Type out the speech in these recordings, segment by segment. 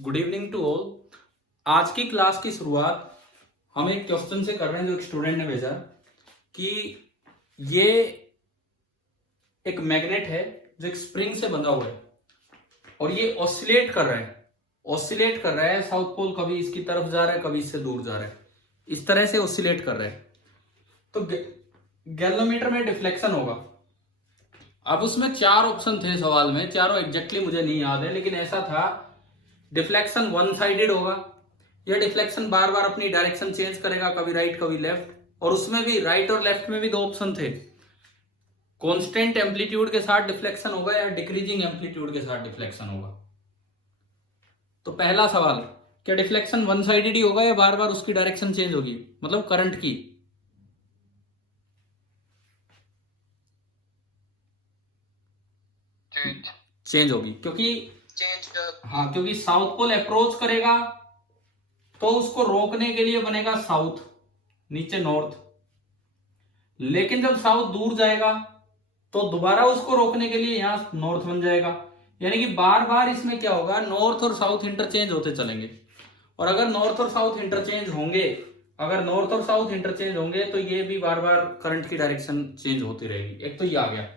Good evening to all. आज की class की शुरुआत हम एक क्वेश्चन से कर रहे हैं जो एक स्टूडेंट ने भेजा कि ये एक मैग्नेट है जो एक स्प्रिंग से बंधा हुआ है और ये ऑसिलेट कर रहा है। साउथ पोल कभी इसकी तरफ जा रहा है, कभी इससे दूर जा रहा है, इस तरह से ऑसिलेट कर रहा है। तो गैल्वेनोमीटर में डिफ्लेक्शन होगा। अब उसमें चार ऑप्शन थे सवाल में, चारों एग्जैक्टली मुझे नहीं याद है, लेकिन ऐसा था डिफ्लेक्शन वन साइडेड होगा। यह डिफ्लेक्शन बार बार अपनी डायरेक्शन चेंज करेगा, कभी राइट कभी लेफ्ट, और उसमें भी राइट और लेफ्ट में भी दो ऑप्शन थे, कांस्टेंट एम्पलीट्यूड के साथ डिफ्लेक्शन होगा या डिक्रीजिंग एम्पलीट्यूड के साथ डिफ्लेक्शन होगा। तो पहला सवाल, क्या डिफ्लेक्शन वन साइडेड ही होगा या बार बार उसकी डायरेक्शन चेंज होगी, मतलब करंट की? चेंज होगी, क्योंकि साउथ पोल अप्रोच करेगा तो उसको रोकने के लिए बनेगा साउथ, नीचे नॉर्थ। लेकिन जब साउथ दूर जाएगा तो दोबारा उसको रोकने के लिए यहां नॉर्थ बन जाएगा। यानी कि बार बार इसमें क्या होगा, नॉर्थ और साउथ इंटरचेंज होते चलेंगे। और अगर नॉर्थ और साउथ इंटरचेंज होंगे तो ये भी बार बार करंट की डायरेक्शन चेंज होती रहेगी। एक तो ये आ गया।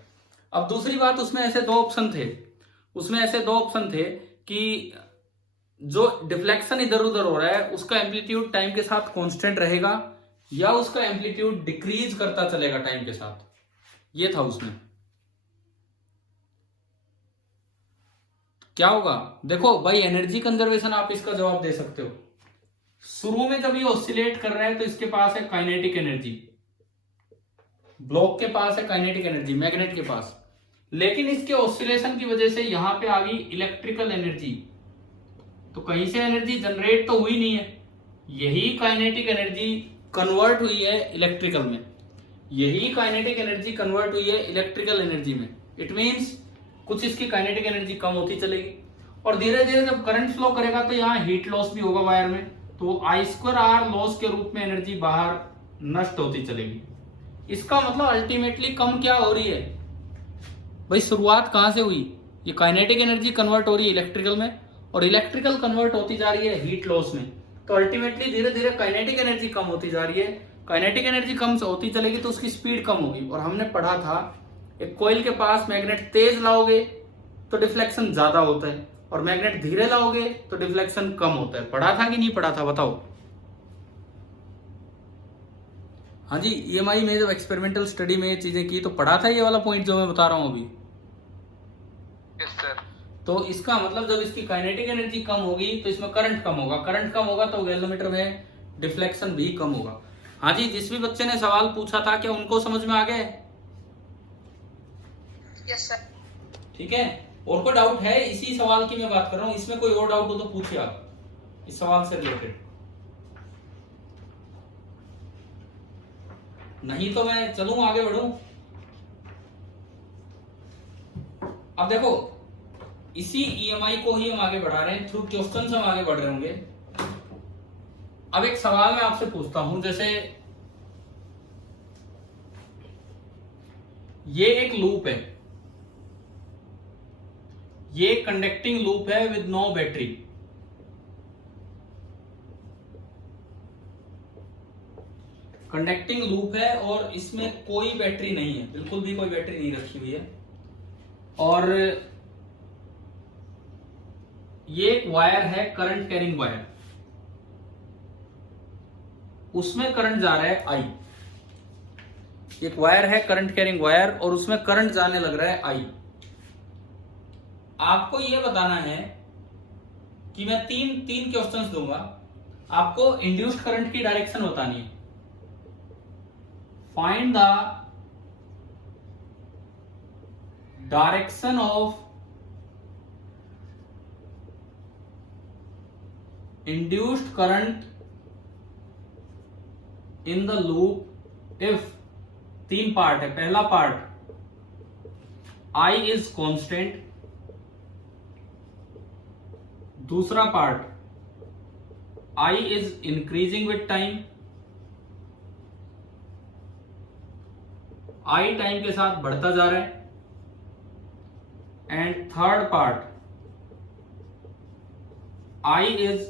अब दूसरी बात, उसमें ऐसे दो ऑप्शन थे कि जो डिफ्लेक्शन इधर उधर हो रहा है उसका एम्पलीट्यूड टाइम के साथ कांस्टेंट रहेगा या उसका एम्पलीट्यूड डिक्रीज करता चलेगा टाइम के साथ। ये था उसमें। क्या होगा, देखो भाई, एनर्जी कंजर्वेशन आप इसका जवाब दे सकते हो। शुरू में जब ये ऑसिलेट कर रहा है तो इसके पास है काइनेटिक एनर्जी, ब्लॉक के पास है काइनेटिक एनर्जी, मैग्नेट के पास। लेकिन इसके ऑसिलेशन की वजह से यहां पे आ गई इलेक्ट्रिकल एनर्जी। तो कहीं से एनर्जी जनरेट तो हुई नहीं है, यही काइनेटिक एनर्जी कन्वर्ट हुई है इलेक्ट्रिकल एनर्जी में। इट मींस कुछ इसकी काइनेटिक एनर्जी कम होती चलेगी और धीरे धीरे जब करंट फ्लो करेगा तो यहाँ हीट लॉस भी होगा वायर में, तो I2R लॉस के रूप में एनर्जी बाहर नष्ट होती चलेगी। इसका मतलब अल्टीमेटली कम क्या हो रही है भाई, शुरुआत कहां से हुई, ये काइनेटिक एनर्जी कन्वर्ट हो रही है इलेक्ट्रिकल में और इलेक्ट्रिकल कन्वर्ट होती जा रही है हीट लॉस में। तो अल्टीमेटली धीरे धीरे काइनेटिक एनर्जी कम होती जा रही है। काइनेटिक एनर्जी कम होती चलेगी तो उसकी स्पीड कम होगी। और हमने पढ़ा था एक कॉइल के पास मैग्नेट तेज लाओगे तो डिफ्लेक्शन ज्यादा होता है और मैग्नेट धीरे लाओगे तो डिफ्लेक्शन कम होता है। पढ़ा था कि नहीं पढ़ा था, बताओ। हाँ जी, EMI में जब एक्सपेरिमेंटल स्टडी में ये चीजें की तो पढ़ा था ये वाला पॉइंट जो मैं बता रहा हूं अभी। Yes sir. तो इसका मतलब जब इसकी काइनेटिक एनर्जी कम होगी तो इसमें करंट कम होगा, तो गैल्वेनोमीटर में डिफ्लेक्शन भी कम होगा। हाँ जी, जिस भी बच्चे ने सवाल पूछा था क्या उनको समझ में आ गए? Yes sir. ठीक है, और कोई डाउट है? इसी सवाल की मैं बात कर रहा हूं, इसमें कोई और डाउट हो तो पूछिए आप इस सवाल से रिलेटेड। नहीं तो मैं चलूं, आगे बढ़ूं। अब देखो, इसी EMI को ही हम आगे बढ़ा रहे हैं, थ्रू क्वेश्चन हम आगे बढ़ रहे होंगे। अब एक सवाल मैं आपसे पूछता हूं, जैसे ये एक लूप है, ये कंडक्टिंग लूप है विद नो बैटरी। कंडक्टिंग लूप है और इसमें कोई बैटरी नहीं है, बिल्कुल भी कोई बैटरी नहीं रखी हुई है। और ये एक वायर है, करंट कैरिंग वायर, उसमें करंट जा रहा है I। एक वायर है करंट कैरिंग वायर और उसमें करंट जाने लग रहा है I। आपको यह बताना है कि मैं तीन क्वेश्चंस दूंगा, आपको इंड्यूस्ड करंट की डायरेक्शन बतानी है। Find the direction of induced current in the loop if, तीन पार्ट है। पहला पार्ट I इज कांस्टेंट, दूसरा part I is increasing with time, I time के साथ बढ़ता जा रहा है, and third part I is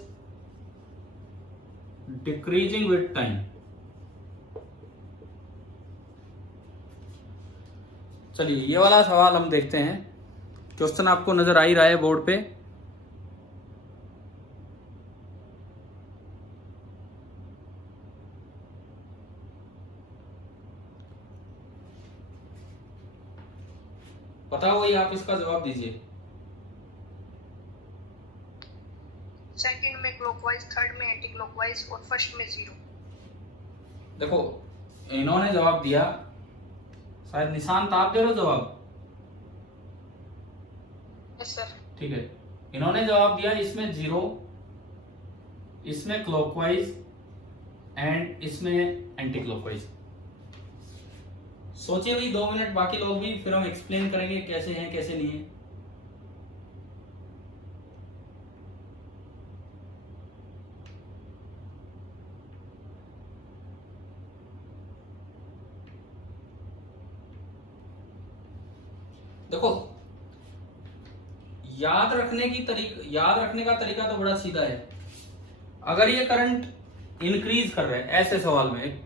decreasing with time. चलिए ये वाला सवाल हम देखते हैं। क्वेश्चन आपको नजर आ ही रहा है बोर्ड पे। बताओ वही, आप इसका जवाब दीजिए। सेकंड में क्लॉकवाइज, थर्ड में एंटी क्लॉकवाइज और फर्स्ट में 0। देखो इन्होंने जवाब दिया, शायद निशांत आप दे रहे हो जवाब? Yes sir. ठीक है, इन्होंने जवाब दिया इसमें 0, इसमें क्लॉकवाइज एंड इसमें एंटी क्लॉकवाइज। सोचिए भाई 2 मिनट, बाकी लोग भी, फिर हम एक्सप्लेन करेंगे कैसे हैं कैसे नहीं है। देखो याद रखने का तरीका तो बड़ा सीधा है। अगर ये करंट इंक्रीज कर रहा है, ऐसे सवाल में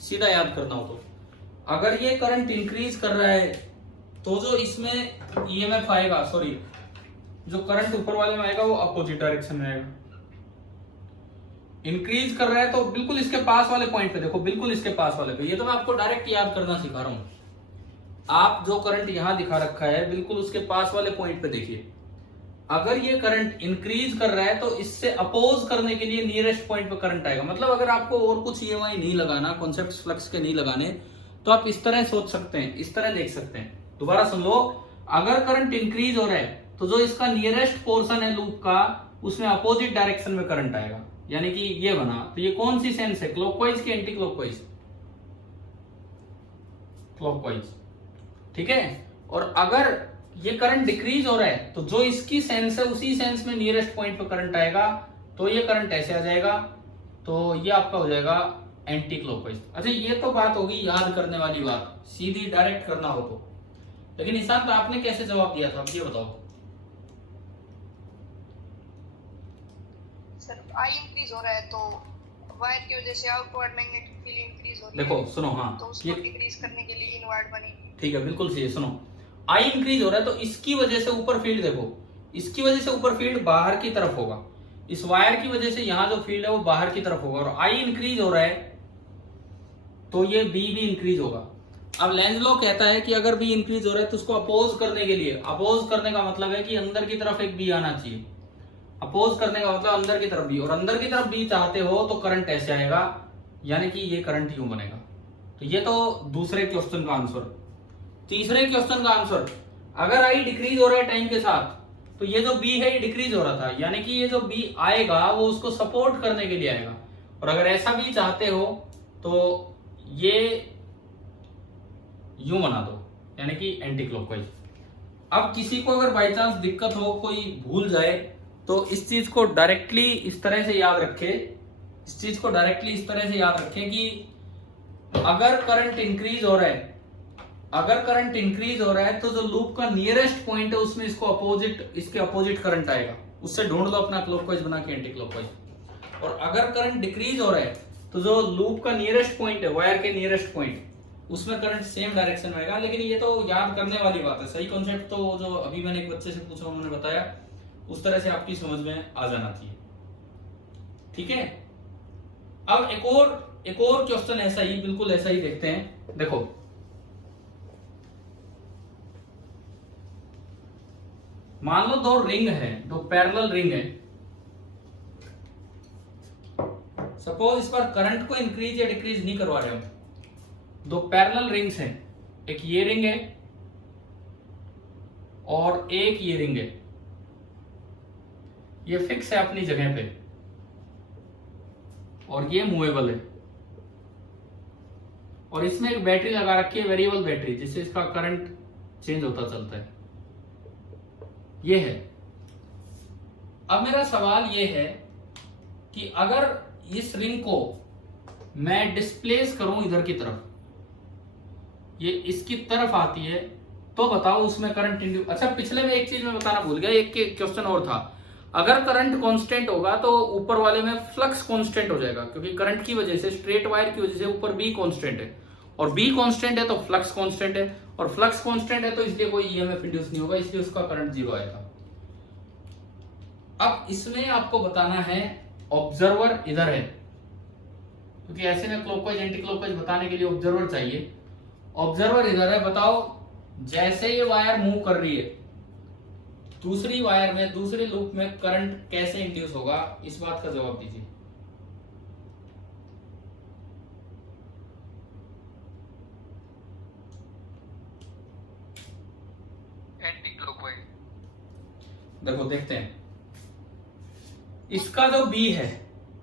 सीधा याद करना हो तो, अगर ये करंट इंक्रीज कर रहा है तो जो इसमें ईएमएफ आएगा, सॉरी जो करंट ऊपर वाले में आएगा वो अपोजिट डायरेक्शन में आएगा। इंक्रीज कर रहा है तो बिल्कुल इसके पास वाले पॉइंट पे देखो, बिल्कुल इसके पास वाले पे। ये तो मैं आपको डायरेक्ट याद करना सिखा रहा हूं। आप जो करंट यहां दिखा रखा है बिल्कुल उसके पास वाले पॉइंट पे देखिए। अगर ये करंट इंक्रीज कर रहा है तो इससे अपोज करने के लिए नियरेस्ट पॉइंट पे करंट आएगा। मतलब अगर आपको और कुछ ईएमआई नहीं लगाना, कॉन्सेप्ट फ्लक्स के नहीं लगाने, तो आप इस तरह सोच सकते हैं, इस तरह देख सकते हैं। दोबारा सुन लो, अगर करंट इंक्रीज हो रहा है तो जो इसका नियरेस्ट पोर्शन है लूप का, उसमें अपोजिट डायरेक्शन में करंट आएगा। यानी कि ये बना, तो ये कौन सी सेंस है, क्लॉकवाइज की एंटी क्लॉकवाइज? क्लॉकवाइज, ठीक है। और अगर ये करंट डिक्रीज हो रहा है तो जो इसकी सेंस है उसी सेंस में नियरेस्ट पॉइंट पर करंट आएगा, तो ये करंट ऐसे आ जाएगा, तो ये आपका हो जाएगा एंटी क्लॉकवाइज। अच्छा ये तो बात होगी याद करने वाली बात, सीधी डायरेक्ट करना हो तो। लेकिन निशांत आपने कैसे जवाब दिया था, ये बताओ। सर आई इंक्रीज हो रहा है तो वायर की वजह से आउटवर्ड मैग्नेटिक फील्ड इंक्रीज हो रही है। देखो सुनो, हाँ तो उसको डिक्रीज करने के लिए इनवर्ड बनेगी। ठीक है, बिल्कुल सही है। सुनो, आई इंक्रीज हो रहा है तो इसकी वजह से ऊपर फील्ड देखो, इसकी वजह से ऊपर फील्ड बाहर की तरफ होगा, इस वायर की वजह से यहां जो फील्ड है वो बाहर की तरफ होगा। और आई इंक्रीज हो रहा है तो ये बी भी इंक्रीज होगा। अब लेंज लॉ कहता है कि अगर बी इंक्रीज हो रहा है तो उसको अपोज करने के लिए, अपोज करने का मतलब है कि अंदर की तरफ एक बी आना चाहिए। अपोज करने का मतलब अंदर की तरफ बी, और अंदर की तरफ बी चाहते हो तो करंट ऐसे आएगा, यानी कि ये करंट यूं बनेगा। तो ये तो दूसरे क्वेश्चन का आंसर। तीसरे क्वेश्चन का आंसर, अगर आई डिक्रीज हो रहा है टाइम के साथ तो ये जो बी है ये डिक्रीज हो रहा था, यानी कि ये जो बी आएगा वो उसको सपोर्ट करने के लिए आएगा। और अगर ऐसा भी चाहते हो तो ये यूं बना दो, यानी कि एंटी क्लॉकवाइज। अब किसी को अगर बाई चांस दिक्कत हो, कोई भूल जाए, तो इस चीज को डायरेक्टली इस तरह से याद रखे, इस चीज को डायरेक्टली इस तरह से याद रखें कि अगर करंट इंक्रीज हो रहा है, अगर करंट इंक्रीज हो रहा है तो जो लूप का नियरेस्ट पॉइंट है उसमें इसको अपोजिट, इसके अपोजिट करंट आएगा, उससे ढूंढ लो अपना क्लॉकवाइज बना के एंटी क्लॉकवाइज। और अगर करंट डिक्रीज हो रहा है तो जो लूप का नियरेस्ट पॉइंट है, वायर के नियरेस्ट पॉइंट, उसमें करंट सेम डायरेक्शन में आएगा। लेकिन ये तो याद करने वाली बात है, सही कॉन्सेप्ट तो जो अभी मैंने एक बच्चे से पूछा उन्होंने बताया उस तरह से आपकी समझ में आ जाना चाहिए, ठीक है। अब एक और क्वेश्चन ऐसा ही, बिल्कुल ऐसा ही देखते हैं। देखो मान लो 2 रिंग है, 2 पैरेलल रिंग है। सपोज इस पर करंट को इंक्रीज या डिक्रीज नहीं करवा रहे हम। 2 पैरेलल रिंग्स हैं, एक ये रिंग है और एक ये रिंग है। ये फिक्स है अपनी जगह पे और ये मूवेबल है, और इसमें एक बैटरी लगा रखी है, वेरिएबल बैटरी, जिससे इसका करंट चेंज होता चलता है। ये है। अब मेरा सवाल ये है कि अगर इस रिंग को मैं डिस्प्लेस करूं इधर की तरफ, ये इसकी तरफ आती है, तो बताओ उसमें करंट इंड्यूस। अच्छा पिछले में एक चीज मैं बताना भूल गया, एक क्वेश्चन और था। अगर करंट कांस्टेंट होगा तो ऊपर वाले में फ्लक्स कांस्टेंट हो जाएगा, क्योंकि करंट की वजह से, स्ट्रेट वायर की वजह से ऊपर बी कांस्टेंट है, और बी कांस्टेंट है तो फ्लक्स कांस्टेंट है, और फ्लक्स कांस्टेंट है तो इसलिए कोई ईएमएफ इंड्यूस नहीं होगा, इसलिए उसका करंट जीरो आएगा। अब इसमें आपको बताना है ऑब्जर्वर इधर है, क्योंकि ऐसे में क्लॉकवाइज एंटी क्लॉकवाइज बताने के लिए ऑब्जर्वर चाहिए। ऑब्जर्वर इधर है, बताओ जैसे ये वायर मूव कर रही है दूसरी वायर में, दूसरे लूप में करंट कैसे इंड्यूस होगा, इस बात का जवाब दीजिए। Anti clockwise. देखो देखते हैं, इसका जो बी है,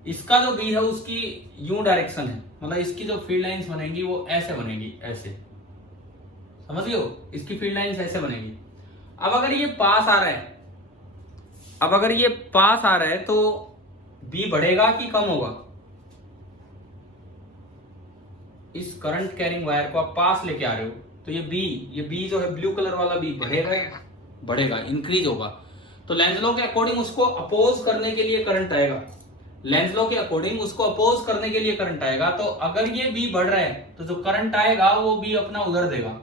इसका जो बी है उसकी यूं डायरेक्शन है, मतलब इसकी जो फील्ड लाइंस बनेंगी वो ऐसे बनेगी, ऐसे, समझ गए हो, इसकी फील्ड लाइंस ऐसे बनेगी। अब अगर ये पास आ रहा है, अब अगर ये पास आ रहा है तो बी बढ़ेगा कि कम होगा? इस करंट कैरिंग वायर को आप पास लेके आ रहे हो तो ये बी जो है ब्लू कलर वाला बी बढ़ेगा, बढ़ेगा, इंक्रीज होगा। तो लेंज लॉ के अकॉर्डिंग उसको अपोज करने के लिए करंट आएगा, लेंज लॉ के अकॉर्डिंग उसको अपोज करने के लिए करंट आएगा। तो अगर ये बी बढ़ रहा है तो जो करंट आएगा वो बी अपना उधर देगा।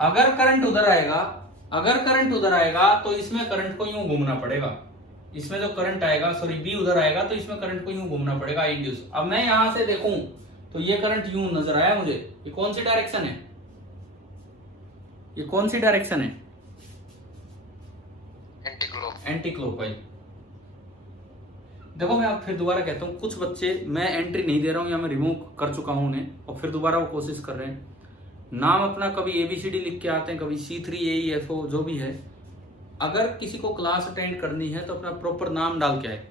अगर करंट उधर आएगा, अगर करंट उधर आएगा तो इसमें करंट को यूं घूमना पड़ेगा, इसमें जो करंट आएगा, सॉरी बी उधर आएगा तो इसमें करंट को यूं घूमना पड़ेगा, इंड्यूस। अब मैं यहां से देखूं तो ये करंट यूं नजर आया मुझे, ये कौन सी डायरेक्शन है, ये कौन सी डायरेक्शन है? Anti clockwise. देखो मैं आप फिर दोबारा कहता हूं, कुछ बच्चे, मैं एंट्री नहीं दे रहा हूं या मैं रिमूव कर चुका हूं उन्हें, और फिर दोबारा वो कोशिश कर रहे हैं, नाम अपना कभी ABCD लिख के आते हैं, कभी C3AEFO जो भी है। अगर किसी को क्लास अटेंड करनी है तो अपना प्रॉपर नाम डाल के आए,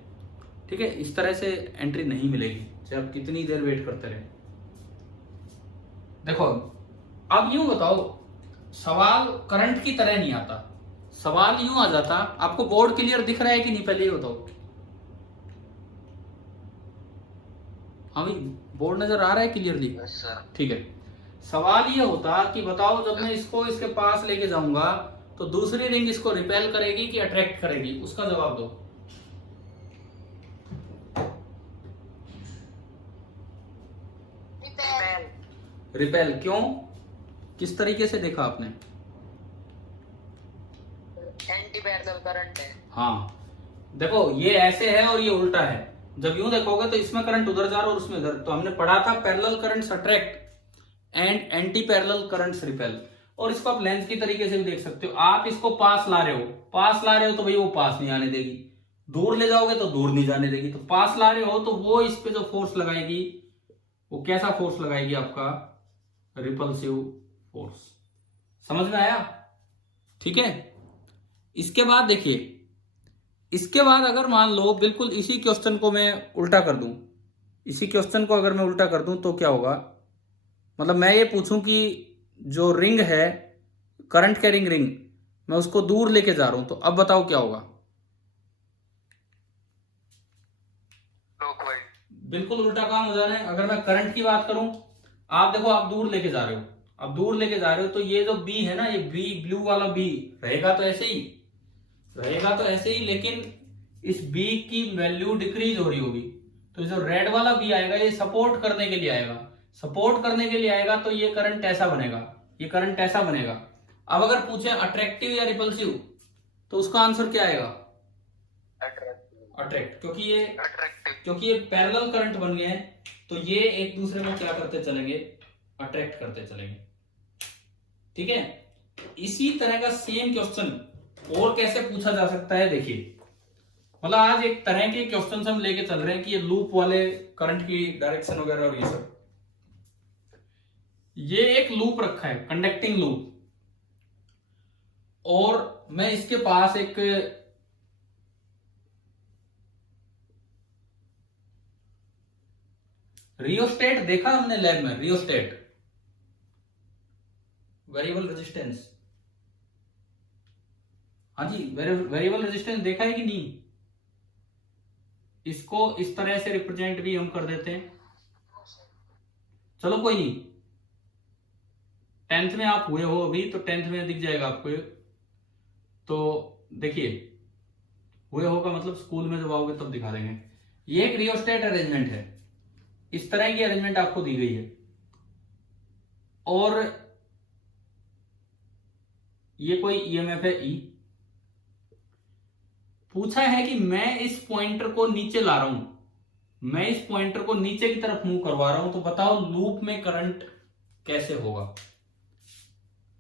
ठीक है? इस तरह से एंट्री नहीं मिलेगी चाहे आप कितनी देर वेट करते रहे। देखो अब यूं बताओ, सवाल करंट की तरह नहीं आता, सवाल यूं आ जाता, आपको बोर्ड क्लियर दिख रहा है कि नहीं, पहले ये बताओ। हाँ भाई, बोर्ड नजर आ रहा है क्लियरली? ठीक है। सवाल ये होता कि बताओ जब मैं इसको इसके पास लेके जाऊंगा तो दूसरी रिंग इसको रिपेल करेगी कि अट्रैक्ट करेगी, उसका जवाब दो। रिपेल क्यों, किस तरीके से देखा आपने? एंटी पैरेलल करंट है। हाँ देखो, ये ऐसे है और ये उल्टा है, जब यूं देखोगे तो इसमें करंट उधर जा रहा है और उसमें इधर। तो हमने पढ़ा था parallel currents attract and anti parallel currents repel. और इसको आप लेंस की तरीके से भी देख सकते हो, आप इसको पास ला रहे हो, पास ला रहे हो तो भाई वो पास नहीं आने देगी, दूर ले जाओगे तो दूर नहीं जाने देगी। तो पास ला रहे हो तो वो इस पे जो फोर्स लगाएगी वो कैसा फोर्स लगाएगी? आपका रिपल्सिव फोर्स। समझ में आया? ठीक है। इसके बाद देखिए, इसके बाद अगर मान लो बिल्कुल इसी क्वेश्चन को मैं उल्टा कर दूं, इसी क्वेश्चन को अगर मैं उल्टा कर दूं तो क्या होगा? मतलब मैं ये पूछूं कि जो रिंग है, करंट कैरिंग रिंग, मैं उसको दूर लेके जा रहा हूं, तो अब बताओ क्या होगा? बिल्कुल उल्टा काम हो जाना है। अगर मैं करंट की बात करूं, आप देखो आप दूर लेके जा रहे हो, अब दूर लेके जा रहे हो तो ये जो बी है ना, ये बी ब्लू वाला बी रहेगा तो ऐसे ही रहेगा, तो ऐसे ही, लेकिन इस बी की वैल्यू डिक्रीज हो रही होगी। तो जो रेड वाला बी आएगा ये सपोर्ट करने के लिए आएगा, सपोर्ट करने के लिए आएगा तो ये करंट ऐसा बनेगा, ये करंट ऐसा बनेगा। अब अगर पूछे अट्रैक्टिव या रिपल्सिव तो उसका आंसर क्या आएगा? अट्रैक्ट, क्योंकि ये पैरेलल करंट बन गए हैं तो ये एक दूसरे को क्या करते चलेंगे? अट्रैक्ट करते चलेंगे। ठीक है। इसी तरह का सेम क्वेश्चन और कैसे पूछा जा सकता है, देखिए, मतलब आज एक तरह के क्वेश्चन हम लेके चल रहे हैं कि ये लूप वाले करंट की डायरेक्शन वगैरह और ये सब। ये एक लूप रखा है, कंडक्टिंग लूप, और मैं इसके पास एक रियोस्टेट देखा हमने लैब में, रियोस्टेट, वेरिएबल रेजिस्टेंस। हाँ जी, वेरिएबल रेजिस्टेंस देखा है कि नहीं? इसको इस तरह से रिप्रेजेंट भी हम कर देते हैं। चलो कोई नहीं, 10th में आप हुए हो अभी, तो 10th में दिख जाएगा आपको। तो देखिए, हुए होगा मतलब स्कूल में जब आओगे तब दिखा देंगे। ये एक रियोस्टेट अरेंजमेंट है, इस तरह की अरेंजमेंट आपको दी गई है। और ये कोई ईएमएफ है ई। पूछा है कि मैं इस पॉइंटर को नीचे ला रहा हूं, मैं इस पॉइंटर को नीचे की तरफ मूव करवा रहा हूं, तो बताओ लूप में करंट कैसे होगा।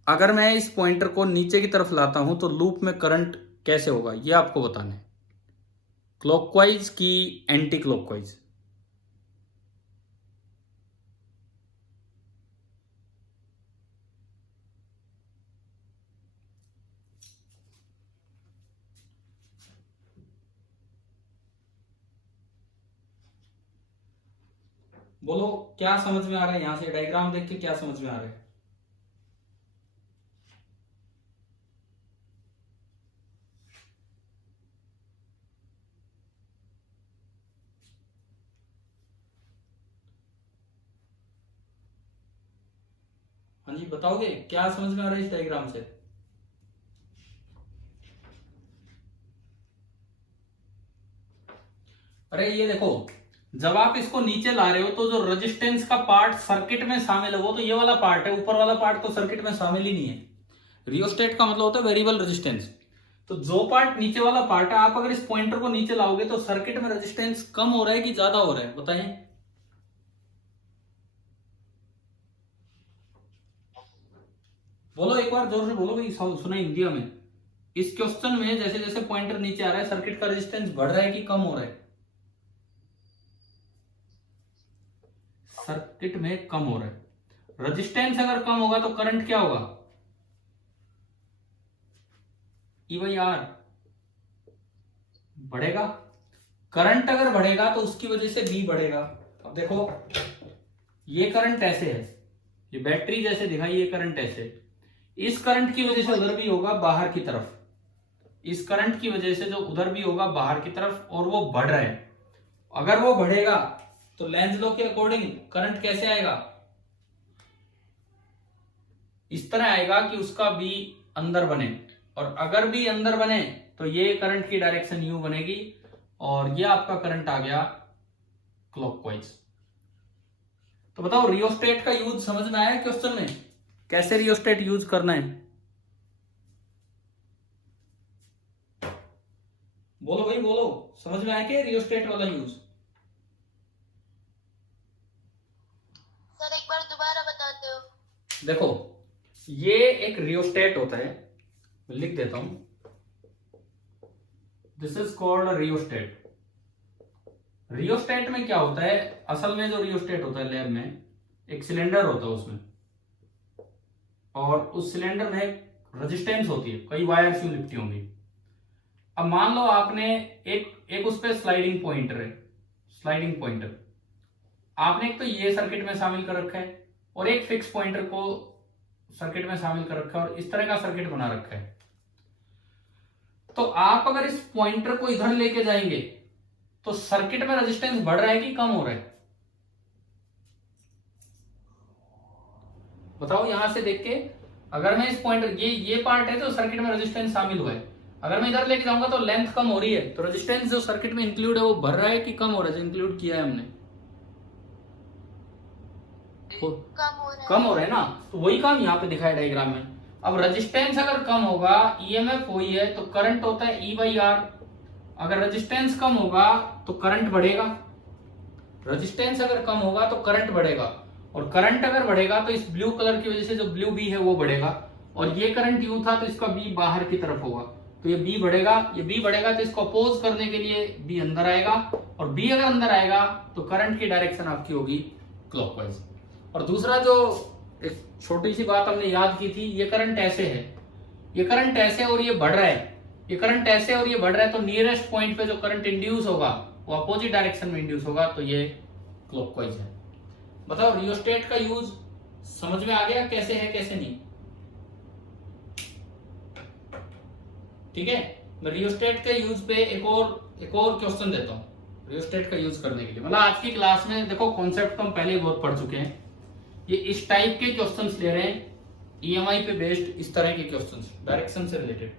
अगर मैं इस पॉइंटर को नीचे की तरफ लाता हूं तो लूप में करंट कैसे होगा, ये आपको बताना है। क्लॉकवाइज की एंटी क्लॉकवाइज। बोलो क्या समझ में आ रहा है, यहां से डायग्राम देख के क्या समझ में आ रहा है। हाँ जी बताओगे क्या समझ में आ रहा है इस डायग्राम से। अरे ये देखो, जब आप इसको नीचे ला रहे हो तो जो रेजिस्टेंस का पार्ट सर्किट में शामिल है वो तो ये वाला पार्ट है, ऊपर वाला पार्ट तो सर्किट में शामिल ही नहीं है। रियोस्टेट का मतलब होता है वेरिएबल रेजिस्टेंस। तो जो पार्ट नीचे वाला पार्ट है, आप अगर इस पॉइंटर को नीचे लाओगे तो सर्किट में रेजिस्टेंस कम हो रहा है कि ज्यादा हो रहा है, बताइए। बोलो एक बार जोर से बोलो भाई, सुना इंडिया में। इस क्वेश्चन में जैसे जैसे पॉइंटर नीचे आ रहा है सर्किट का रेजिस्टेंस बढ़ रहा है कि कम हो रहा है। सर्किट में कम हो रहा है। रेजिस्टेंस अगर कम होगा तो करंट क्या होगा, ई बाई आर बढ़ेगा। करंट अगर बढ़ेगा तो उसकी वजह से बी बढ़ेगा। अब देखो ये करंट ऐसे है, ये बैटरी जैसे दिखाई, ये करंट ऐसे, इस करंट की वजह से उधर भी होगा बाहर की तरफ, इस करंट की वजह से जो उधर भी होगा बाहर की तरफ, और वो बढ़ रहा है। अगर वो बढ़ेगा तो लेंज लॉ के अकॉर्डिंग करंट कैसे आएगा, इस तरह आएगा कि उसका बी अंदर बने, और अगर बी अंदर बने तो ये करंट की डायरेक्शन यू बनेगी, और ये आपका करंट आ गया क्लॉकवाइज। तो बताओ रियोस्टेट का यूज समझ में आया क्वेश्चन में, कैसे रियोस्टेट यूज करना है। बोलो भाई बोलो, समझ में आया क्या रियोस्टेट वाला यूज। सर एक बार दोबारा बताते हो। देखो ये एक रियोस्टेट होता है, लिख देता हूं, this is called rheostat. Rheostat में क्या होता है, असल में जो रियोस्टेट होता है लैब में, एक सिलेंडर होता है उसमें, और उस सिलेंडर में रेजिस्टेंस होती है, कई वायर्स यूं लिपटी होंगी। अब मान लो आपने एक उस पर स्लाइडिंग पॉइंटर है, स्लाइडिंग पॉइंटर आपने एक तो ये सर्किट में शामिल कर रखा है, और एक फिक्स पॉइंटर को सर्किट में शामिल कर रखा है, और इस तरह का सर्किट बना रखा है। तो आप अगर इस पॉइंटर को इधर लेके जाएंगे तो सर्किट में रेजिस्टेंस बढ़ रहा है कि कम हो रहा है, बताओ यहां से देख के। अगर मैं इस पॉइंटर, ये पार्ट है तो सर्किट में रेजिस्टेंस शामिल हुआ है, अगर मैं इधर लेके जाऊंगा तो लेंथ कम हो रही है, तो रेजिस्टेंस जो सर्किट में इंक्लूड है वो बढ़ रहा है कि कम हो रहा है, जो इंक्लूड किया है हमने, कम हो रहा है ना। तो वही काम यहाँ पे दिखाया डायग्राम में। अब रेजिस्टेंस अगर कम होगा, ईएमएफ वही है, तो करंट होता है ई बाई आर। अगर रेजिस्टेंस कम होगा तो करंट बढ़ेगा, रेजिस्टेंस अगर कम होगा तो करंट बढ़ेगा, और करंट अगर बढ़ेगा तो इस ब्लू कलर की वजह से जो ब्लू बी है वो बढ़ेगा, और ये करंट यूं था तो इसका बी बाहर की तरफ होगा, तो ये बी बढ़ेगा, ये बी बढ़ेगा तो इसको अपोज करने के लिए बी अंदर आएगा, और बी अगर अंदर आएगा तो करंट की डायरेक्शन आपकी होगी क्लॉकवाइज। और दूसरा जो एक छोटी सी बात हमने याद की थी, ये करंट ऐसे है, ये करंट ऐसे और ये बढ़ रहा है, ये करंट ऐसे और ये बढ़ रहा है, तो नियरेस्ट पॉइंट पे जो करंट इंड्यूस होगा वो अपोजिट डायरेक्शन में इंड्यूस होगा, तो ये क्लॉकवाइज है। बताओ रियोस्टेट का यूज समझ में आ गया कैसे है कैसे नहीं, ठीक है। मैं रियोस्टेट के यूज पे एक और क्वेश्चन देता हूं रियोस्टेट का यूज करने के लिए। मतलब आज की क्लास में देखो कॉन्सेप्ट तो हम पहले ही बहुत पढ़ चुके हैं, ये इस टाइप के क्वेश्चंस ले रहे हैं, ईएमआई पे बेस्ड इस तरह के क्वेश्चंस डायरेक्शन से रिलेटेड।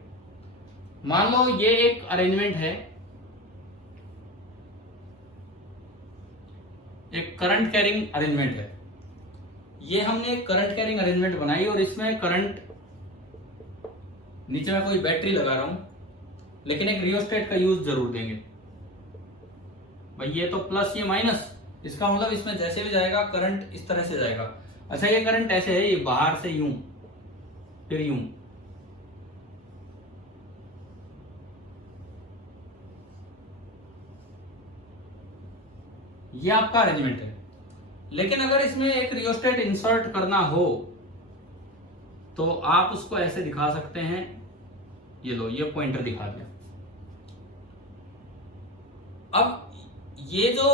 मान लो ये एक अरेंजमेंट है, एक करंट कैरिंग अरेंजमेंट है। ये हमने एक करंट कैरिंग अरेंजमेंट बनाई और इसमें करंट, नीचे मैं कोई बैटरी लगा रहा हूं, लेकिन एक रियोस्टेट का यूज जरूर देंगे भाई। ये तो प्लस, ये माइनस, इसका मतलब इसमें जैसे भी जाएगा करंट इस तरह से जाएगा। अच्छा, ये करंट ऐसे है, ये बाहर से यूं फिर यूं, ये आपका अरेंजमेंट है। लेकिन अगर इसमें एक रियोस्टेट इंसर्ट करना हो तो आप उसको ऐसे दिखा सकते हैं। ये लो, ये पॉइंटर दिखा दिया। अब ये जो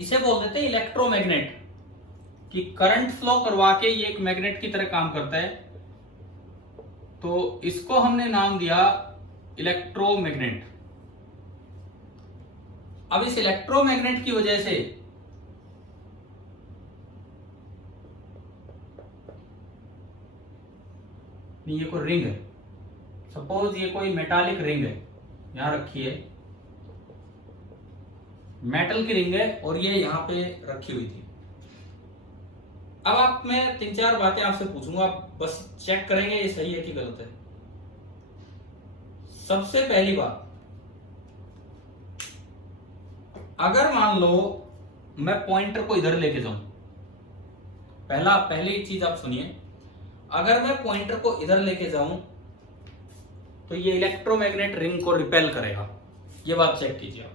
इसे बोल देते हैं इलेक्ट्रोमैग्नेट, कि करंट फ्लो करवा के ये एक मैग्नेट की तरह काम करता है, तो इसको हमने नाम दिया इलेक्ट्रोमैग्नेट। अब इस इलेक्ट्रोमैग्नेट की वजह से ये कोई रिंग है, सपोज ये कोई मेटालिक रिंग है, यहां रखी है, मेटल की रिंग है और ये यहां पे रखी हुई थी। अब आप, मैं 3-4 बातें आपसे पूछूंगा, आप बस चेक करेंगे ये सही है कि गलत है। सबसे पहली बात, अगर मान लो मैं पॉइंटर को इधर लेके जाऊं, पहली चीज आप सुनिए, अगर मैं पॉइंटर को इधर लेके जाऊं तो ये इलेक्ट्रोमैग्नेट रिंग को रिपेल करेगा। ये बात चेक कीजिए आप।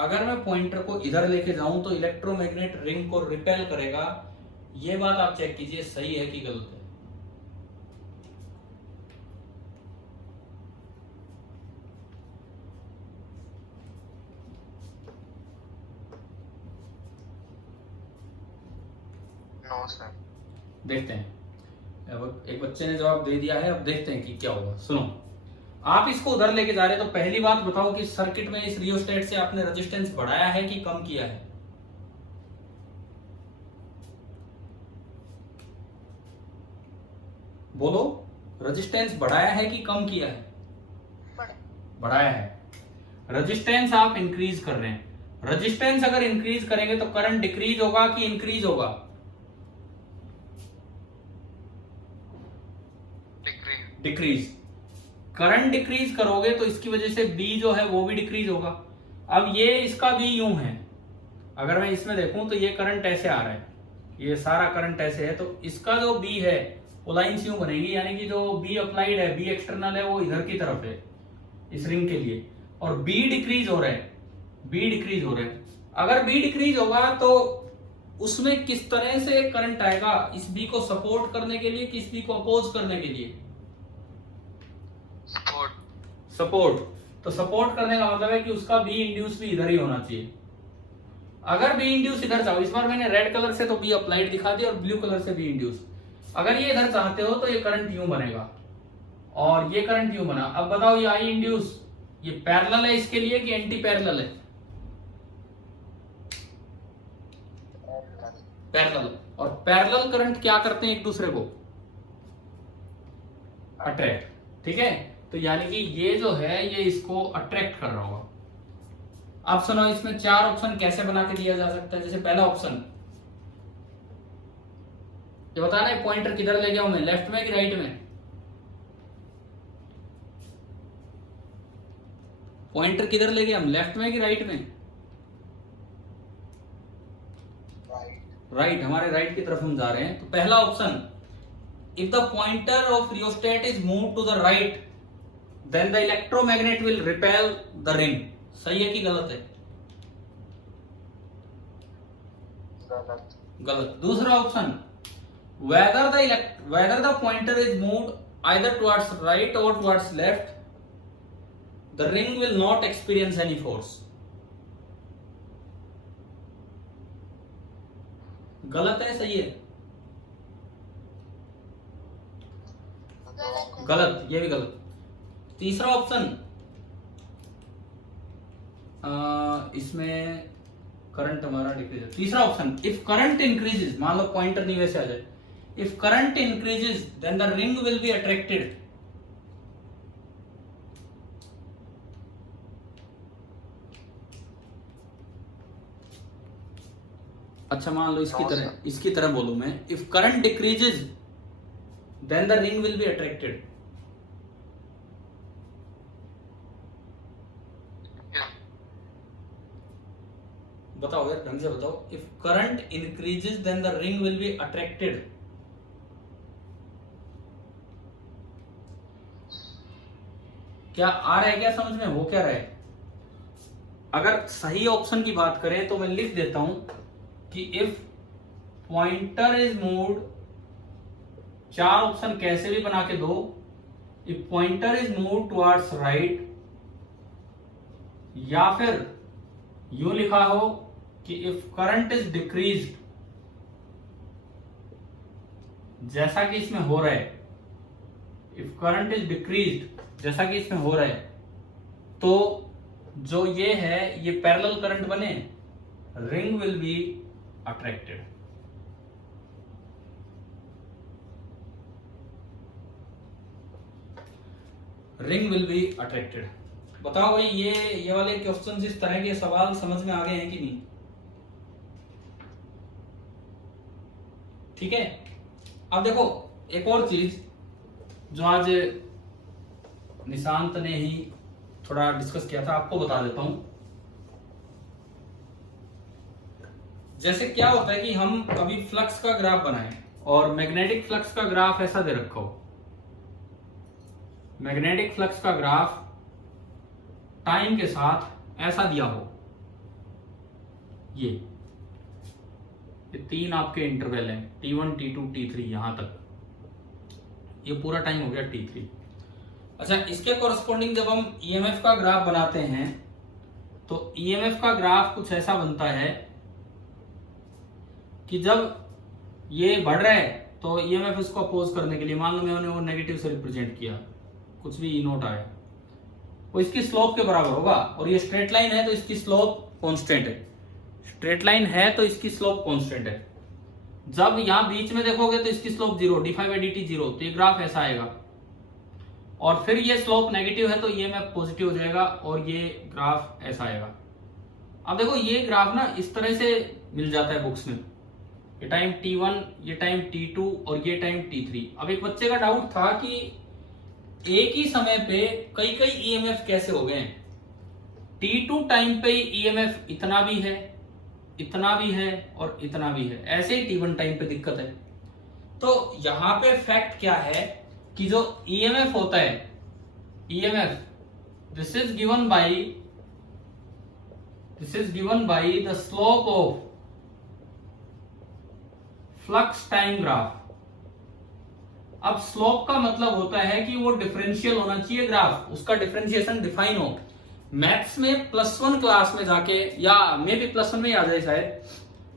अगर मैं पॉइंटर को इधर लेके जाऊं तो इलेक्ट्रोमैग्नेट रिंग को रिपेल करेगा। ये बात आप चेक कीजिए सही है कि गलत है। No sir. देखते हैं, अब एक बच्चे ने जवाब दे दिया है, अब देखते हैं कि क्या होगा। सुनो, आप इसको उधर लेके जा रहे हैं तो पहली बात बताओ कि सर्किट में इस रियोस्टेट से आपने रेजिस्टेंस बढ़ाया है कि कम किया है? बोलो, रेजिस्टेंस बढ़ाया है कि कम किया है? बढ़ाया है। रेजिस्टेंस आप इंक्रीज कर रहे हैं। रेजिस्टेंस अगर इंक्रीज करेंगे तो करंट डिक्रीज होगा कि इंक्रीज होगा? डिक्रीज। करंट डिक्रीज करोगे तो इसकी वजह से बी जो है वो भी डिक्रीज होगा। अब ये इसका बी यूं है, अगर मैं इसमें देखूं तो ये करंट ऐसे आ रहा है, ये सारा करंट ऐसे है, तो इसका जो बी है वो लाइन यूं बनेगी, यानी कि जो बी अप्लाइड है, बी एक्सटर्नल है, वो इधर की तरफ है इस रिंग के लिए, और बी डिक्रीज हो रहा है, बी डिक्रीज हो रहा है। अगर बी डिक्रीज होगा तो उसमें किस तरह से करंट आएगा? इस बी को सपोर्ट करने के लिए कि इस बी को अपोज करने के लिए? सपोर्ट। तो सपोर्ट करने का मतलब है कि उसका बी इंड्यूस भी इधर ही होना चाहिए। अगर बी इंड्यूस इधर चाहो, इस बार मैंने रेड कलर से तो बी अप्लाइड दिखा दिया और ब्लू कलर से बी इंड्यूस, अगर ये इधर चाहते हो तो ये करंट यूं बनेगा और ये करंट यूं बना। अब बताओ ये आई इंड्यूस, ये पैरेलल है इसके लिए कि एंटी पैरेलल है? पैरेलल। और पैरेलल करंट क्या करते हैं? एक दूसरे को अट्रैक्ट। ठीक है, तो यानी कि ये जो है ये इसको अट्रैक्ट कर रहा होगा। अब सुनो, इसमें 4 ऑप्शन कैसे बना के दिया जा सकता है। जैसे पहला ऑप्शन, ये बताना है पॉइंटर किधर ले जाऊं मैं, लेफ्ट में कि राइट में? पॉइंटर किधर ले गए हम, लेफ्ट में कि राइट में? राइट, हमारे राइट की तरफ हम जा रहे हैं। तो पहला option, if the pointer of rheostat is move to the right then the electromagnet will repel the ring. सही है कि गलत है? गलत। दूसरा option, whether the pointer is moved either towards right or towards left, the ring will not experience any force. गलत है? सही है? गलत, ये भी गलत। तीसरा ऑप्शन, इसमें करंट हमारा डिक्रीज है। तीसरा ऑप्शन, इफ करंट इंक्रीजेस, मान लो पॉइंटर नहीं वैसे आ जाए, if current increases then the ring will be attracted. अच्छा मान लो इसकी तरह बोलूं मैं, if current decreases then the ring will be attracted. बताओ यार ढंग से बताओ, if current increases then the ring will be attracted. क्या आ रहा है, क्या समझ में हो क्या रहा है? अगर सही ऑप्शन की बात करें तो मैं लिख देता हूं कि if pointer is moved, 4 option कैसे भी बना के दो, if pointer is moved towards right, या फिर यूं लिखा हो कि इफ करंट इज डिक्रीज्ड, जैसा कि इसमें हो रहा है, इफ करंट इज डिक्रीज्ड जैसा कि इसमें हो रहा है, तो जो ये है ये पैरेलल करंट बने, ring will be attracted. Ring will be attracted. बताओ भाई ये वाले क्वेश्चन इस तरह के सवाल समझ में आ गए हैं कि नहीं? ठीक है। अब देखो एक और चीज जो आज निशांत ने ही थोड़ा डिस्कस किया था, आपको बता देता हूं। जैसे क्या होता है कि हम अभी फ्लक्स का ग्राफ बनाएं और मैग्नेटिक फ्लक्स का ग्राफ ऐसा दे रखा हो, मैग्नेटिक फ्लक्स का ग्राफ टाइम के साथ ऐसा दिया हो, ये 3 आपके इंटरवल हैं, T1 T2 T3, यहां तक ये पूरा टाइम हो गया T3। अच्छा, इसके कोरस्पॉन्डिंग जब हम ईएमएफ का ग्राफ बनाते हैं तो ईएमएफ का ग्राफ कुछ ऐसा बनता है कि जब ये बढ़ रहा है तो ईएमएफ इसको अपोज करने के लिए, मान लो मैंने वो नेगेटिव से रिप्रेजेंट किया, कुछ भी ई नोट आया, वो इसकी स्लोप के बराबर होगा। और ये स्ट्रेट लाइन है तो इसकी स्लोप कांस्टेंट है, स्ट्रेट लाइन है तो इसकी स्लोप कांस्टेंट है। जब यहां बीच में देखोगे तो इसकी स्लोप 0, d∅dt 0, तो ये ग्राफ ऐसा आएगा। और फिर ये स्लोप नेगेटिव है तो ईएमएफ पॉजिटिव हो जाएगा और ये ग्राफ ऐसा आएगा। अब देखो ये ग्राफ ना इस तरह से मिल जाता है बुक्स में, ये टाइम T1, ये टाइम T2 और ये टाइम T3। अब एक बच्चे का डाउट था कि एक ही समय पे कई कई ईएमएफ कैसे हो गए हैं। T2 टाइम पे ईएमएफ इतना भी है, इतना भी है और इतना भी है, ऐसे ही T1 टाइम पे दिक्कत है। तो यहां पे फैक्ट क्या है कि जो ईएमएफ होता है, EMF this is given by the slope of flux time graph. अब स्लोप का मतलब होता है कि वो डिफरेंशियल होना चाहिए ग्राफ, उसका डिफरेंशिएशन डिफाइन हो। मैथ्स में +1 क्लास में जाके, या मे भी +1 में आ जाए शायद,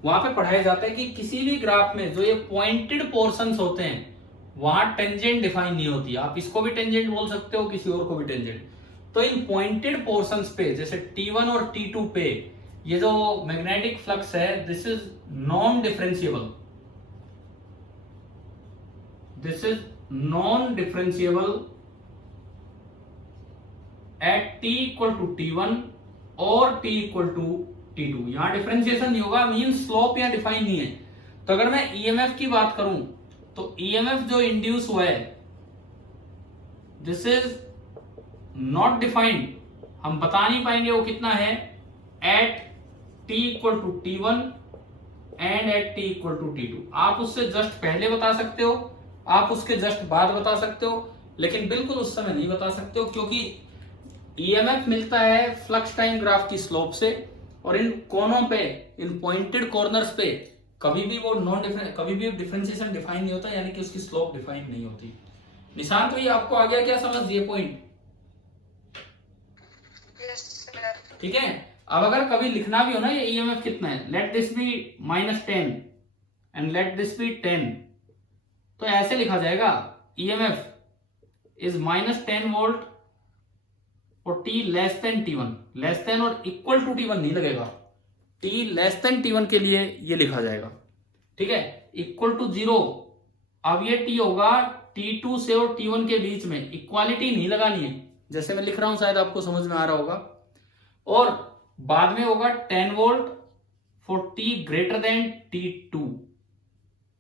वहां पे पढ़ाया जाता है कि किसी भी ग्राफ में जो ये पॉइंटेड पोर्शंस होते हैं वहां टेंजेंट डिफाइन नहीं होती। आप इसको भी टेंजेंट बोल सकते हो, किसी और को भी टेंजेंट। तो इन पॉइंटेड पोर्शंस पे जैसे T1 और T2 पे ये जो मैग्नेटिक फ्लक्स है, this is non differentiable, this is non differentiable at T equal to T1 और T इक्वल टू T2। यहां डिफरेंशिएशन नहीं होगा, मीन स्लोप यहां डिफाइन नहीं है। तो अगर मैं ईएमएफ की बात करूं तो ईएमएफ जो इंड्यूस हुआ है, दिस इज नॉट डिफाइंड, हम बता नहीं पाएंगे वो कितना है at T equal to T1 and at T equal to T2। आप उससे जस्ट पहले बता सकते हो, आप उसके जस्ट बाद बता सकते हो, लेकिन बिल्कुल उस समय नहीं बता सकते हो, क्योंकि ईएमएफ मिलता है फ्लक्स टाइम ग्राफ की स्लोप से, और इन कोनों पे, इन पॉइंटेड कॉर्नर्स पे कभी भी वो कभी भी डिफरेंशिएशन डिफाइन नहीं होता, यानी कि उसकी स्लोप डिफाइन नहीं होती। निशांत भाई आपको आ गया क्या समझ ये पॉइंट? ठीक है। अब अगर कभी लिखना भी हो ना ये ईएमएफ कितना है, let this be -10 and let this be 10, तो ऐसे लिखा जाएगा ईएमएफ इज -10 वोल्ट और T less than T1, less than और इक्वल टू T1 नहीं लगेगा, T लेस देन T1 के लिए ये लिखा जाएगा। ठीक है, इक्वल टू 0 अब ये T होगा T2 से और T1 के बीच में, इक्वालिटी नहीं लगानी है, जैसे मैं लिख रहा हूं शायद आपको समझ में आ रहा होगा। और बाद में होगा 10 volt for T greater than T2,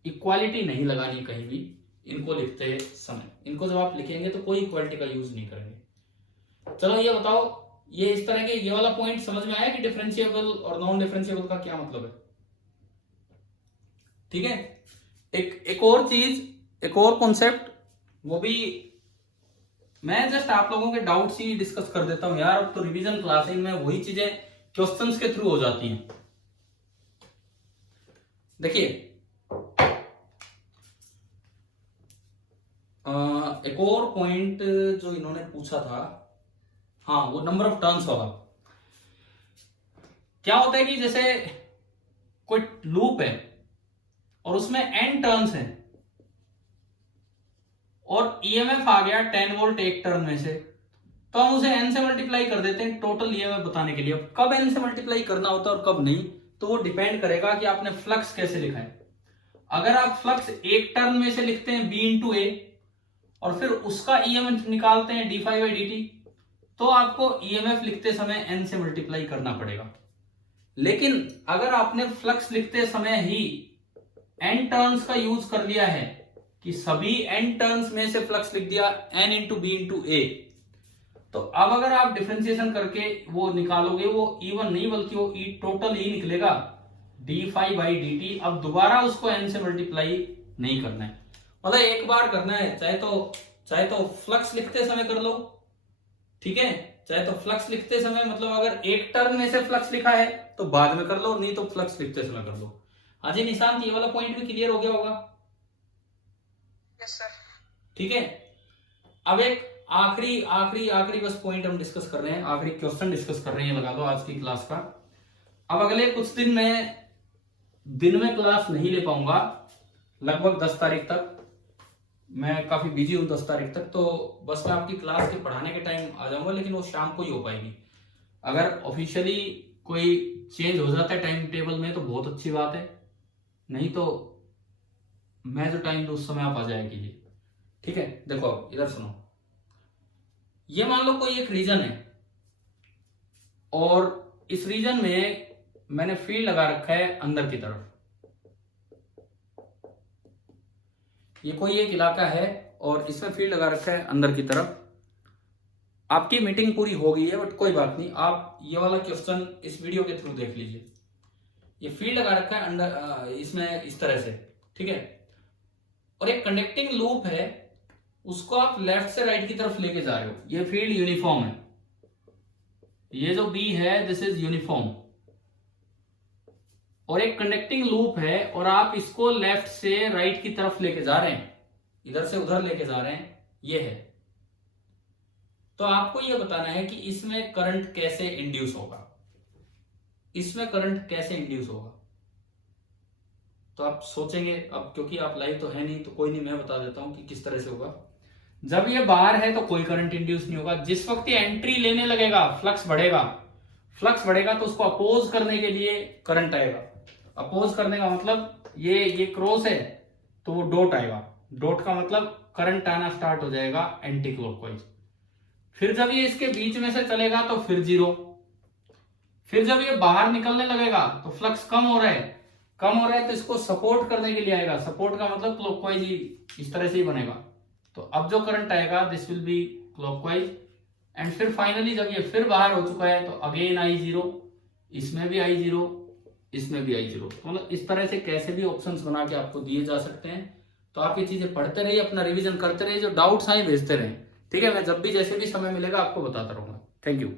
equality नहीं लगानी कहीं भी इनको लिखते समय। इनको जब आप लिखेंगे तो कोई इक्वालिटी का यूज नहीं करेंगे। चलो ये बताओ, ये इस तरह के ये वाला पॉइंट समझ में आया कि डिफरेंशिएबल और नॉन डिफरेंशिएबल का क्या मतलब है? ठीक है। एक और चीज, एक और कॉन्सेप्ट, वो भी मैं जस्ट आप लोगों के डाउट्स ही डिस्कस कर देता हूं यार। अब तो रिवीजन क्लासिंग में वही चीजें क्वेश्चंस के थ्रू हो जाती हैं। देखिए एक और पॉइंट जो इन्होंने पूछा था, हाँ, वो नंबर ऑफ टर्न्स वाला। क्या होता है कि जैसे कोई लूप है और उसमें n टर्न्स हैं और ईएमएफ आ गया 10 वोल्ट एक टर्न में से, तो हम उसे n से मल्टीप्लाई कर देते हैं टोटल ईएमएफ बताने के लिए। अब कब n से मल्टीप्लाई करना होता है और कब नहीं, तो वो डिपेंड करेगा कि आपने फ्लक्स कैसे लिखा है। अगर आप फ्लक्स एक टर्न में से लिखते हैं b इंटू ए और फिर उसका ईएमएफ निकालते हैं d phi by d t, तो आपको ईएमएफ लिखते समय n से मल्टीप्लाई करना पड़ेगा। लेकिन अगर आपने फ्लक्स लिखते समय ही n टर्न्स का यूज कर लिया है कि सभी n टर्न्स में से फ्लक्स लिख दिया n इंटू बी इंटू ए, तो अब अगर आप डिफरेंशिएशन करके वो निकालोगे, वो E1 नहीं बल्कि वो E टोटल ही निकलेगा d phi by d t. अब दोबारा उसको n से मल्टीप्लाई नहीं करना है, मतलब एक बार करना है। चाहे तो फ्लक्स लिखते समय कर लो, ठीक है, चाहे तो फ्लक्स लिखते समय, मतलब अगर एक टर्न में से फ्लक्स लिखा है तो बाद में कर लो, नहीं तो फ्लक्स लिखते समय कर लो। हाँ जी निशांत, ये वाला पॉइंट भी क्लियर हो गया होगा? Yes sir. ठीक है। अब एक आखिरी बस पॉइंट हम डिस्कस कर रहे हैं, आखिरी क्वेश्चन डिस्कस कर रहे हैं, लगा दो आज की क्लास का। अब अगले कुछ दिन में क्लास नहीं ले पाऊंगा, लगभग 10 तारीख तक मैं काफी बिजी हूँ। 10 तारीख तक तो बस मैं आपकी क्लास के पढ़ाने के टाइम आ जाऊंगा, लेकिन वो शाम को ही हो पाएगी। अगर ऑफिशियली कोई चेंज हो जाता है टाइम टेबल में तो बहुत अच्छी बात है, नहीं तो मैं जो टाइम दूं उस समय आप आ जाया कीजिए। ठीक है, देखो इधर सुनो, ये मान लो कोई एक रीजन है और इस रीजन में मैंने फील्ड लगा रखा है अंदर की तरफ। ये कोई एक इलाका है और इसमें फील्ड लगा रखा है अंदर की तरफ। आपकी मीटिंग पूरी हो गई है, बट कोई बात नहीं, आप ये वाला क्वेश्चन इस वीडियो के थ्रू देख लीजिए। ये फील्ड लगा रखा है अंदर इसमें इस तरह से, ठीक है, और एक कंडक्टिंग लूप है, उसको आप लेफ्ट से राइट की तरफ लेके जा रहे हो। ये फील्ड यूनिफॉर्म है, ये जो बी है दिस इज यूनिफॉर्म, और एक कंडक्टिंग लूप है और आप इसको लेफ्ट से राइट की तरफ लेके जा रहे हैं, इधर से उधर लेके जा रहे हैं, ये है। तो आपको ये बताना है कि इसमें करंट कैसे इंड्यूस होगा, इसमें करंट कैसे इंड्यूस होगा। तो आप सोचेंगे, अब क्योंकि आप लाइव तो है नहीं तो कोई नहीं, मैं बता देता हूं कि किस तरह से होगा। जब ये बाहर है तो कोई करंट इंड्यूस नहीं होगा। जिस वक्त ये एंट्री लेने लगेगा, फ्लक्स बढ़ेगा तो उसको अपोज करने के लिए करंट आएगा। अपोज करने का मतलब ये क्रॉस है तो वो डॉट आएगा, डॉट का मतलब करंट आना स्टार्ट हो जाएगा एंटी क्लॉकवाइज। फिर जब ये इसके बीच में से चलेगा तो फिर जीरो। फिर जब ये बाहर निकलने लगेगा तो फ्लक्स कम हो रहा है तो इसको सपोर्ट करने के लिए आएगा। सपोर्ट का मतलब क्लॉकवाइज ही इस तरह से ही बनेगा। तो अब जो करंट आएगा this will be clockwise, and फिर फाइनली जब ये फिर बाहर हो चुका है तो अगेन आई जीरो, इसमें भी आई जीरो, इसमें भी आई जीरो। तो मतलब इस तरह से कैसे भी ऑप्शंस बना के आपको दिए जा सकते हैं। तो आप ये चीजें पढ़ते रहिए, अपना रिवीजन करते रहिए, जो डाउट्स आए भेजते रहे। ठीक है, मैं जब भी जैसे भी समय मिलेगा आपको बताता रहूंगा। Thank you.